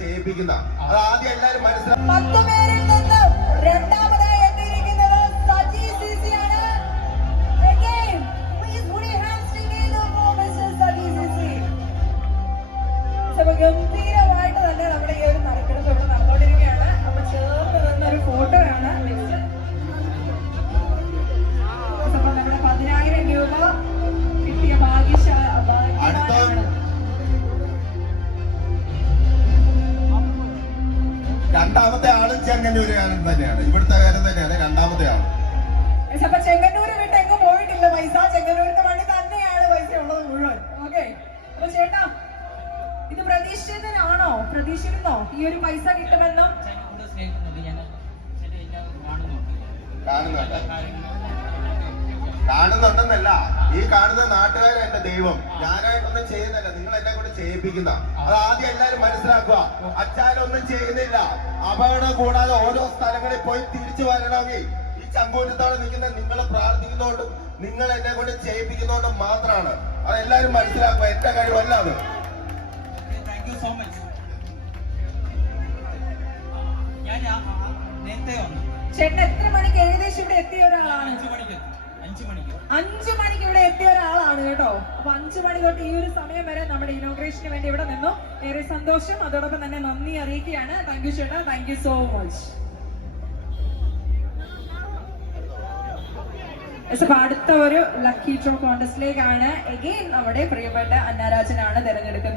ചെയ്യിപ്പിക്കുന്ന അത് ആദ്യം എല്ലാരും മനസ്സിലാക്കും. 10 പേരിൽ നിന്ന് രണ്ടാമതായി എത്തിയിരിക്കുന്നത് സജി സിസി ആണ്. Again, please put your hands together for Mr. Saji CC. ഗംഭീരമായിട്ട് തന്നെ നമ്മുടെ ഈ ഒരു നറുക്കെടുപ്പ് ഇവിടെ നടന്നുകൊണ്ടിരിക്കുകയാണ്. അപ്പൊ ചേർന്ന് നിന്നൊരു ഫോട്ടോ ആണ് അപ്പൊ നമ്മുടെ 10,000 രൂപ കിട്ടിയ ഭാഗ്യമാണ്. രണ്ടാമത്തെ ആളും ചെങ്ങന്നൂരുകാരൻ തന്നെയാണ്, ഇവിടുത്തെ കാരൻ തന്നെയാണ് രണ്ടാമത്തെ ആള്. അപ്പൊ ചെങ്ങന്നൂര് വിട്ട് എങ്ങും പോയിട്ടില്ല പൈസ, ചെങ്ങന്നൂരിന്റെ വണ്ടി തന്നെയാണ് പൈസ ഉള്ളത് മുഴുവൻ. ഓക്കെ, അപ്പൊ ചേട്ടാ ഇത് പ്രതീക്ഷിച്ചതിനാണോ, പ്രതീക്ഷിച്ചിരുന്നോ ഈ ഒരു പൈസ കിട്ടുമെന്നും? കാണുന്നുണ്ടെന്നല്ല, ഈ കാണുന്ന നാട്ടുകാരെ എന്റെ ദൈവം, ഞാനായിട്ടൊന്നും ചെയ്യുന്നില്ല, നിങ്ങൾ എന്നെ കൊണ്ട് ചെയ്യിപ്പിക്കുന്ന അത് ആദ്യം എല്ലാരും മനസ്സിലാക്കുക. അച്ചാരൊന്നും ചെയ്യുന്നില്ല, അപകടം കൂടാതെ ഓരോ സ്ഥലങ്ങളിൽ പോയി തിരിച്ചു വരണമെങ്കിൽ ഈ ചങ്കൂറ്റത്തോടെ നിൽക്കുന്ന നിങ്ങൾ പ്രാർത്ഥിക്കുന്നതുകൊണ്ടും നിങ്ങൾ എന്നെ കൊണ്ട് ചെയ്യിപ്പിക്കുന്നതുകൊണ്ടും മാത്രമാണ്. അതെല്ലാരും മനസ്സിലാക്കുക, എന്റെ കഴിവല്ല അത്. ചേട്ടൻ എത്ര മണിക്ക് ഏകദേശം ഇവിടെ എത്തിയ ഒരാളാണ്? 5 മണിക്ക് ഇവിടെ എത്തിയ ഒരാളാണ് കേട്ടോ. അപ്പൊ 5 മണി തൊട്ട് ഈ ഒരു സമയം വരെ നമ്മുടെ ഇനോഗ്രേഷന് വേണ്ടി ഇവിടെ നിന്നു. ഏറെ സന്തോഷം, അതോടൊപ്പം തന്നെ നന്ദി അറിയിക്കുകയാണ്. താങ്ക് യു ചേട്ടാ, താങ്ക് യു സോ മച്ച്. അടുത്ത ഒരു ലക്കി ഡ്രോ കോൺടെസ്റ്റിലേക്കാണ് എഗെയിൻ നമ്മുടെ പ്രിയപ്പെട്ട അന്നാരാജനാണ് തിരഞ്ഞെടുക്കുന്നത്.